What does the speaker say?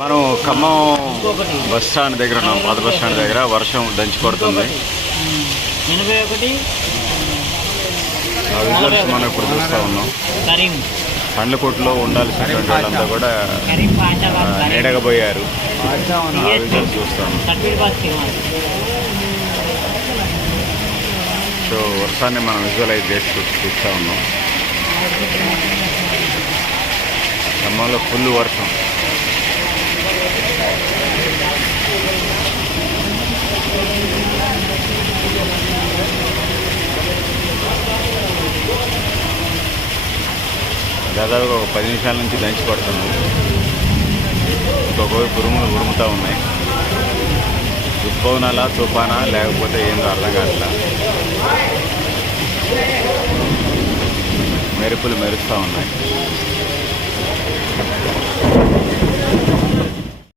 మనం Khammam bus stand దగ్గర ఉన్నాం. పాత బస్ స్టాండ్ దగ్గర వర్షం దంచి పడుతుంది. ఆ విజువల్స్ మనం ఇప్పుడు చూస్తూ ఉన్నాం. పండ్లకోటలో ఉండాల్సినటువంటి వాళ్ళంతా కూడా నీడగా పోయారు. ఆ విజువల్స్ చూస్తాం. సో వర్షాన్ని మనం విజువలైజ్ చేసి చూస్తూ ఉన్నాం. ఖమ్మంలో ఫుల్ వర్షం. దాదాపుగా ఒక 10 నిమిషాల నుంచి దంచి పడుతుంది. ఇంకొక ఉరుముతూ ఉన్నాయి. ఋతుపవనాలా తుఫానా లేకపోతే ఏందో అర్థం కావట్లా. మెరుపులు మెరుస్తూ ఉన్నాయి.